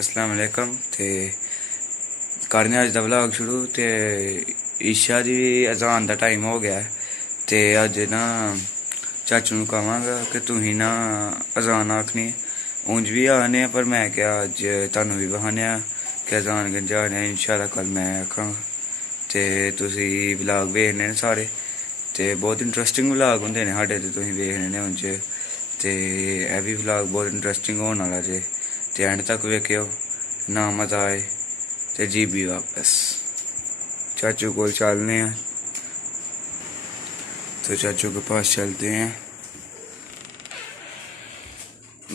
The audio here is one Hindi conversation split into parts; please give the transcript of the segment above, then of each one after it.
अस्सलाम वालेकुम। ते करने अज दा व्लॉग शुरू। ते ईशा दी अजान दा टाइम हो गया है। ते अज ना चाचू नूं कहांगा कि तुसीं ना अजान आखनी। ऊंज भी आखने पर मैं क्या अज तुहानूं भी बहाने कि अजान गंजा आने इंशाल्लाह कल मैं आखांगा। ते तुसीं व्लॉग वेखने न सारे। ते बहुत इंटरस्टिंग व्लॉग होंदे ने साढ़े, ते तुसीं वेखने ने ऊंज। ते एह भी व्लॉग बहुत इंटरस्टिंग होने आह्ला जे। ते एंड तक वेखियो, ना मजा आए ते जी भी वापस। चाचू को चलने हैं, तो चाचू के पास चलते हैं।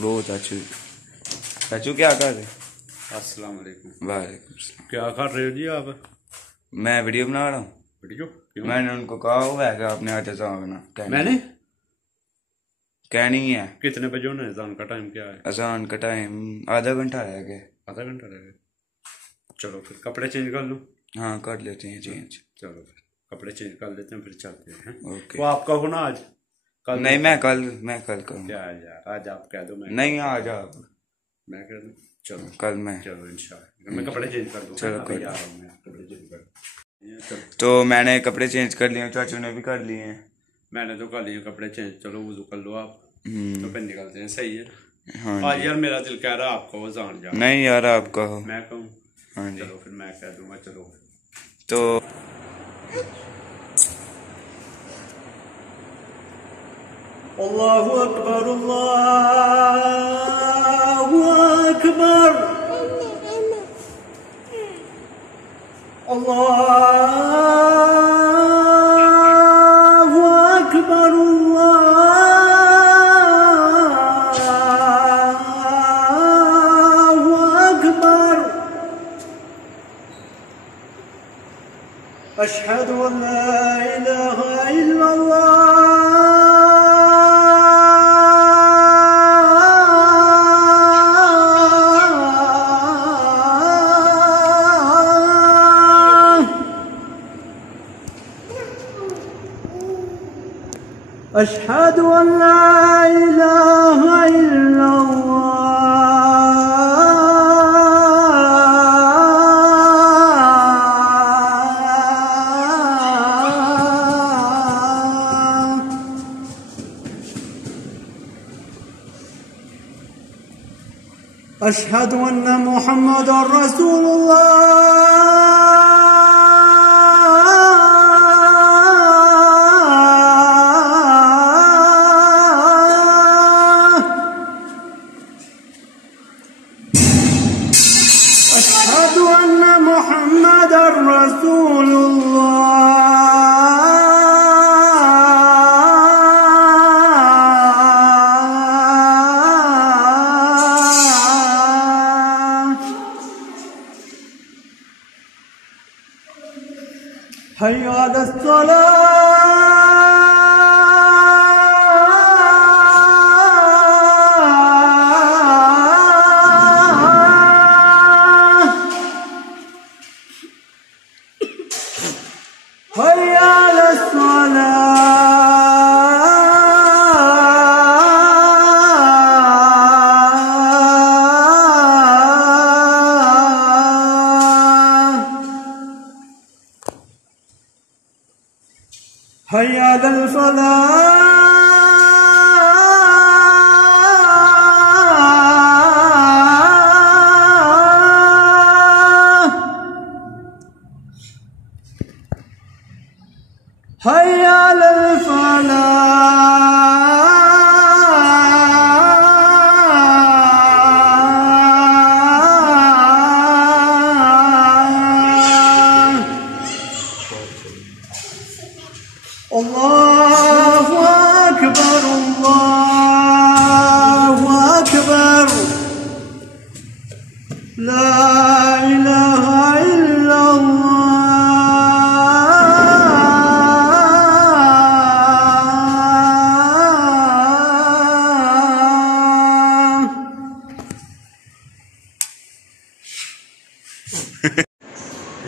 लो चाचू, चाचू क्या कर रहे? अस्सलाम वालेकुम। वालेकुम सलाम। क्या कर रहे हो जी आप? मैं वीडियो बना रहा हूँ। वीडियो क्यों? मैंने उनको कहा हुआ है कि आपने आज अजान मैंने कहनी है। कितने बजे होना है? अजान का टाइम क्या है? अजान का टाइम आधा घंटा रह गया। आधा घंटा रह गया। चलो फिर कपड़े चेंज कर लो। हाँ कर लेते हैं चेंज। चलो फिर कपड़े चेंज कर लेते हैं, फिर चलते हैं। ओके। वो आपका हो ना आज? कल नहीं, मैं कल करूँगा। क्या है यार, आज आप कह दो। मैं नहीं, आज आप। मैं कह दूँ? चलो कल मैं। चलो इंशाल्लाह मैं कपड़े चेंज कर दूँ। चलो कर। आ रहा हूँ मैं, कपड़े चेंज कर। तो मैंने कपड़े चेंज कर लिए, चाचू ने भी कर लिए हैं। मैंने तो कर लिए कपड़े चेंज। चलो वुज़ू कर लो आप, तो फिर निकलते हैं। सही है। हाँ आज यार मेरा दिल कह रहा है आपको अजान जा। नहीं यार, आप कहो। मैं कहूँ? हाँ जी। चलो फिर मैं कह दूंगा। चलो तो अल्लाहु अकबर, अल्लाहु अकबर, अल्लाहु अकबर, अल्लाहु अकबर। अशहदु अन ला इलाहा इल्लल्लाह। अशहदु अन ला इलाहा इल्लल्लाह। अशहदु अन्न मुहम्मदुर रसूलुल्लाह। अशहदु अन्न मुहम्मदुर रसूलुल्लाह। हय्य अलल फलाह। हय्य अलल फलाह। अल्लाहु अकबर, अल्लाहु अकबर, ला इलाहा इल्लल्लाह।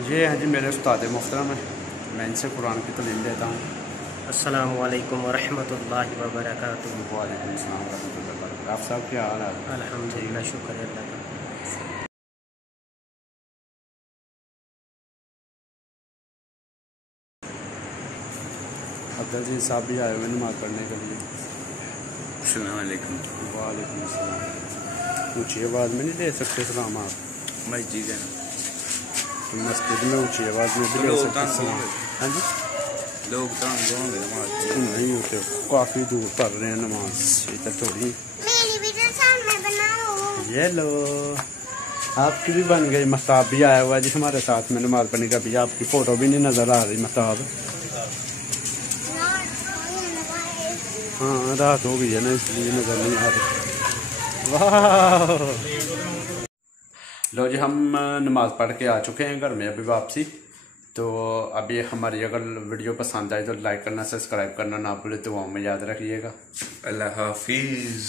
ये हैं जी मेरे उस्ताद मोहतरम है, मैं इनसे कुरान की तालीम देता हूँ। अस्सलामु अलैकुम वरहमतुल्लाहि वबरकातुहू। वालेकुम अस्सलाम वरहमतुल्लाहि वबरकातुहू। आप सब क्या हाल है? अल्हम्दुलिल्लाह, शुक्र है अल्लाह का। अब्दुल जी साहब भी आए हुए नमाज पढ़ने के लिए। अस्सलाम वालेकुम। वालेकुम अस्सलाम। ऊँची आवाज़ में नहीं दे सकते सलाम आप? मस्जिद है तो मस्जिद में ऊँची आवाज़ में भी दे सकते सलाम? हाँ जी, लोग तंग होंगे नमाज नहीं होते, काफ़ी दूर पढ़ रहे हैं नमाज, इधर थोड़ी। मेरी भी तो सामने बनाओ। ये लो, आपकी भी बन गई। महताब भी आया हुआ है जी हमारे साथ में नमाज पढ़ने का। भी आपकी फ़ोटो भी नहीं नज़र आ रही महताब। हाँ रात हो गई है ना, इसलिए नज़र नहीं आ रही। वाह, लो जी हम नमाज़ पढ़ के आ चुके हैं घर में अभी वापसी। तो अभी हमारी अगर वीडियो पसंद आए तो लाइक करना, सब्सक्राइब करना ना भूले। दुआओं में याद रखिएगा। अल्लाह हाफिज़।